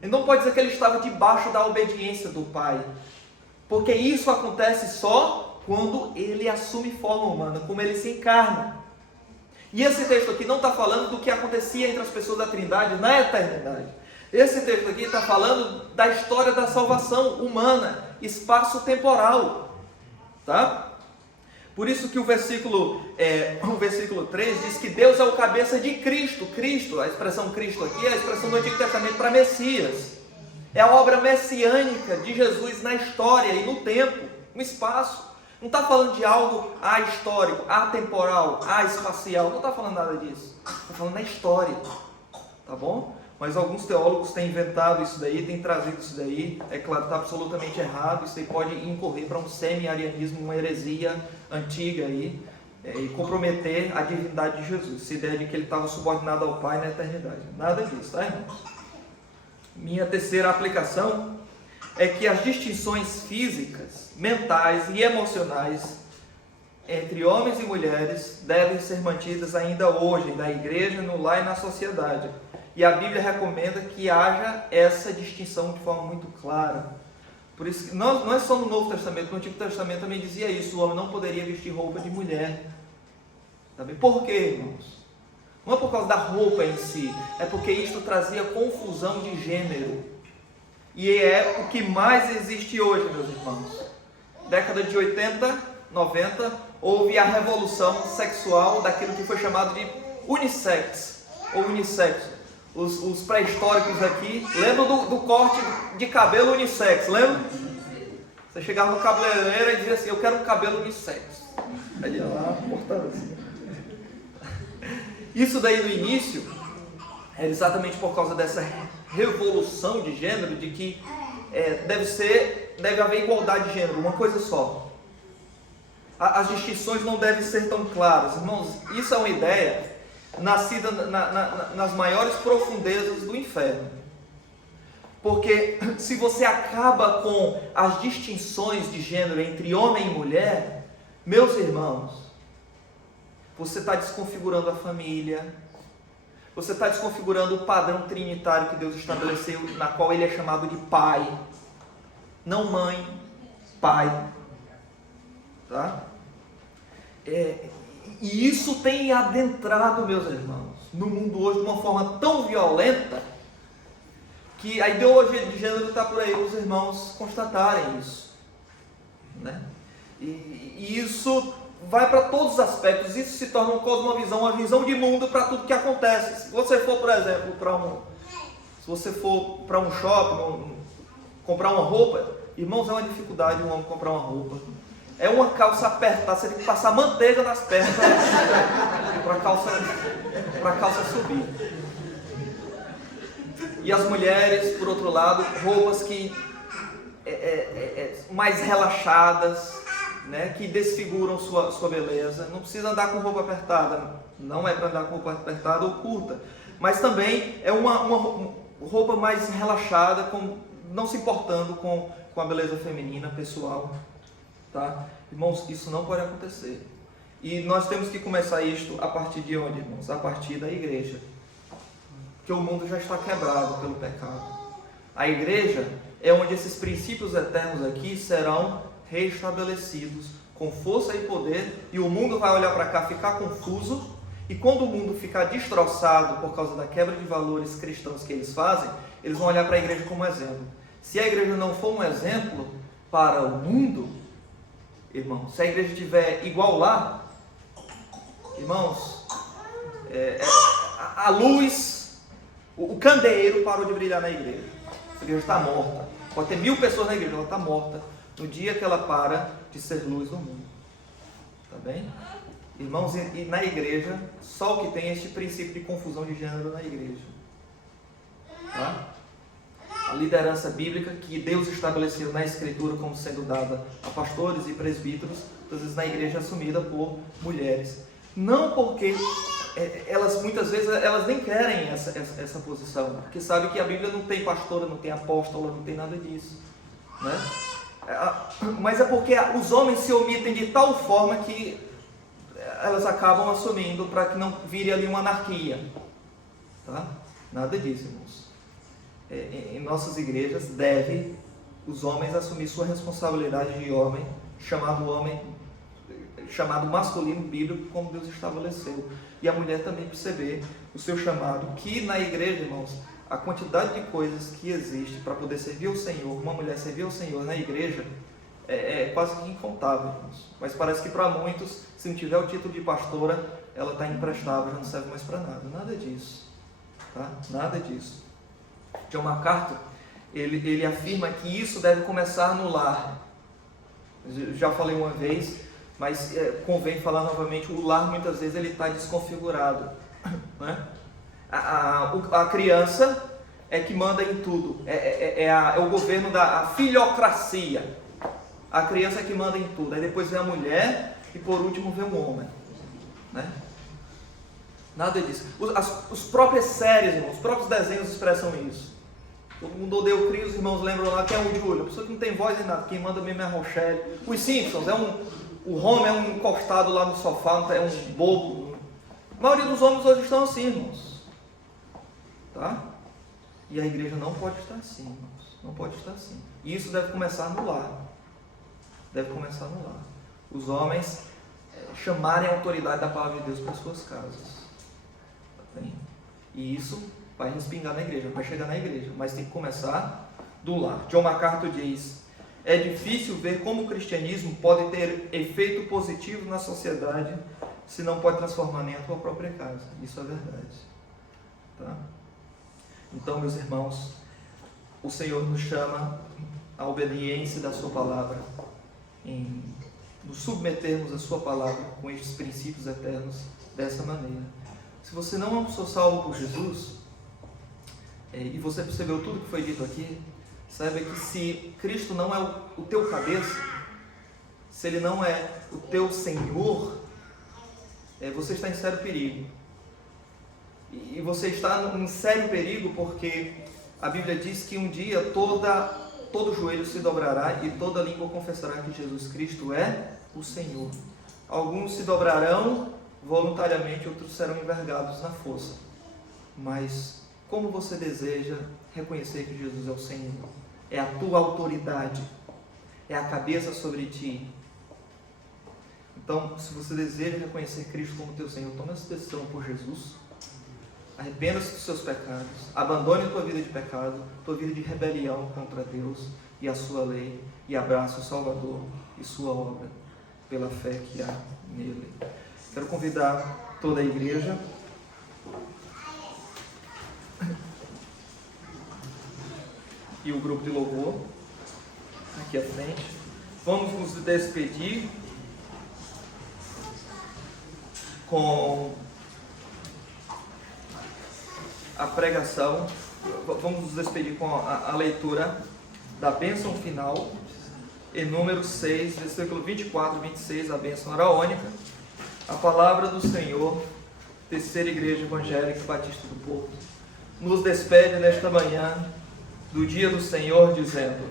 Ele não pode dizer que ele estava debaixo da obediência do Pai, porque isso acontece só quando ele assume forma humana, como ele se encarna. E esse texto aqui não está falando do que acontecia entre as pessoas da Trindade na eternidade. Esse texto aqui está falando da história da salvação humana, espaço-temporal, tá? Por isso que o versículo 3 diz que Deus é o cabeça de Cristo. Cristo, a expressão Cristo aqui é a expressão do Antigo Testamento para Messias. É a obra messiânica de Jesus na história e no tempo, no espaço. Não está falando de algo histórico, atemporal, espacial. Não está falando nada disso. Está falando da história. Tá bom? Mas alguns teólogos têm inventado isso daí, têm trazido isso daí. É claro, está absolutamente errado. Isso aí pode incorrer para um semi-arianismo, uma heresia antiga aí, e comprometer a divindade de Jesus. Essa ideia de que ele estava subordinado ao Pai na eternidade. Nada disso, tá, irmão? Minha terceira aplicação é que as distinções físicas, mentais e emocionais entre homens e mulheres devem ser mantidas ainda hoje na igreja, no lar e na sociedade. E a Bíblia recomenda que haja essa distinção de forma muito clara. Por isso que não é só no Novo Testamento, no Antigo Testamento também dizia isso, o homem não poderia vestir roupa de mulher. Também. Por quê, irmãos? Não é por causa da roupa em si, é porque isto trazia confusão de gênero. E é o que mais existe hoje, meus irmãos. Década de 80, 90, houve a revolução sexual daquilo que foi chamado de unissex, ou unissexo. Os pré-históricos aqui, lembram do corte de cabelo unissex, lembra? Você chegava no cabeleireiro e dizia assim, eu quero um cabelo unissex. Aí ia lá, cortava assim. Isso daí no início, era exatamente por causa dessa revolução de gênero, de que deve haver igualdade de gênero, uma coisa só. As distinções não devem ser tão claras. Irmãos, isso é uma ideia nascida nas maiores profundezas do inferno. Porque se você acaba com as distinções de gênero entre homem e mulher, meus irmãos, você está desconfigurando a família, você está desconfigurando o padrão trinitário que Deus estabeleceu, na qual Ele é chamado de Pai, não mãe, Pai, tá? E isso tem adentrado, meus irmãos, no mundo hoje de uma forma tão violenta, que a ideologia de gênero está por aí, os irmãos constatarem isso, né? E isso vai para todos os aspectos, isso se torna uma cosmovisão, uma visão de mundo para tudo que acontece. Se você for, por exemplo, para um shopping, comprar uma roupa, irmãos, é uma dificuldade um homem comprar uma roupa. É uma calça apertada, você tem que passar manteiga nas pernas para a calça subir. E as mulheres, por outro lado, roupas que mais relaxadas, né, que desfiguram sua beleza. Não precisa andar com roupa apertada, não é para andar com roupa apertada ou curta, mas também é uma roupa mais relaxada, não se importando com a beleza feminina, pessoal. Tá? Irmãos, isso não pode acontecer. E nós temos que começar isto a partir de onde, irmãos? A partir da igreja. Porque o mundo já está quebrado pelo pecado. A igreja é onde esses princípios eternos aqui serão restabelecidos com força e poder, e o mundo vai olhar para cá, ficar confuso, e quando o mundo ficar destroçado por causa da quebra de valores cristãos que eles fazem, eles vão olhar para a igreja como exemplo. Se a igreja não for um exemplo para o mundo, irmãos, se a igreja estiver igual lá, irmãos, a luz, o candeeiro parou de brilhar na igreja. A igreja está morta. Pode ter 1000 pessoas na igreja, ela está morta no dia que ela para de ser luz no mundo. Tá bem? Irmãos, e na igreja, só o que tem é este princípio de confusão de gênero na igreja. Tá? A liderança bíblica que Deus estabeleceu na Escritura como sendo dada a pastores e presbíteros, às vezes na igreja é assumida por mulheres. Não porque elas muitas vezes elas nem querem essa posição, porque sabem que a Bíblia não tem pastora, não tem apóstola, não tem nada disso, né? Mas é porque os homens se omitem de tal forma que elas acabam assumindo para que não vire ali uma anarquia, tá? Nada disso, irmãos. Em nossas igrejas deve os homens assumir sua responsabilidade de homem, chamado masculino bíblico, como Deus estabeleceu, e a mulher também perceber o seu chamado, que na igreja, irmãos, a quantidade de coisas que existe para poder servir ao Senhor, uma mulher servir ao Senhor na igreja, é quase que incontável, irmãos. Mas parece que para muitos, se não tiver o título de pastora, ela está imprestável, já não serve mais para nada. Nada disso, tá? Nada disso. John MacArthur, ele afirma que isso deve começar no lar. Eu já falei uma vez, mas convém falar novamente. O lar muitas vezes ele está desconfigurado, né? A criança é que manda em tudo, é o governo da filiocracia. A criança é que manda em tudo, aí depois vem a mulher e por último vem o homem, né? Nada disso. As próprias séries, irmãos, os próprios desenhos expressam isso. Todo mundo odeia o Cris, os irmãos lembram lá quem é o Júlio, a pessoa que não tem voz nem nada, quem manda mesmo é a Rochelle. Os Simpsons, o Homer é um encostado lá no sofá, é um bobo. A maioria dos homens hoje estão assim, irmãos. Tá? E a igreja não pode estar assim, irmãos. Não pode estar assim. E isso deve começar no lar. Deve começar no lar. Os homens chamarem a autoridade da palavra de Deus para as suas casas. Tá bem? E isso vai respingar na igreja, vai chegar na igreja, mas tem que começar do lar. John MacArthur diz: é difícil ver como o cristianismo pode ter efeito positivo na sociedade se não pode transformar nem a tua própria casa. Isso é verdade. Tá? Então, meus irmãos, o Senhor nos chama à obediência da sua palavra, em nos submetermos à sua palavra com estes princípios eternos dessa maneira. Se você não é uma pessoa salva por Jesus, e você percebeu tudo que foi dito aqui, saiba que se Cristo não é o teu cabeça, se Ele não é o teu Senhor, você está em sério perigo. E você está em sério perigo porque a Bíblia diz que um dia todo joelho se dobrará e toda língua confessará que Jesus Cristo é o Senhor. Alguns se dobrarão voluntariamente, outros serão envergados na força. Mas como você deseja reconhecer que Jesus é o Senhor? É a tua autoridade, é a cabeça sobre ti. Então, se você deseja reconhecer Cristo como teu Senhor, tome essa decisão por Jesus. Arrependa-se dos seus pecados, abandone a tua vida de pecado, tua vida de rebelião contra Deus e a sua lei, e abrace o Salvador e sua obra pela fé que há nele. Quero convidar toda a igreja e o grupo de louvor aqui à frente. Vamos nos despedir com a pregação. Vamos nos despedir com a leitura da bênção final, em número 6, versículo 24 e 26, a bênção araônica, a palavra do Senhor, Terceira Igreja Evangélica Batista do Porto, nos despede nesta manhã do dia do Senhor, dizendo: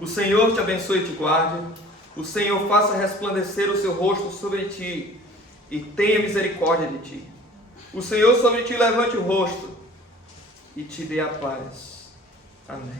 o Senhor te abençoe e te guarde, o Senhor faça resplandecer o seu rosto sobre ti e tenha misericórdia de ti. O Senhor sobre ti levante o rosto e te dê a paz. Amém.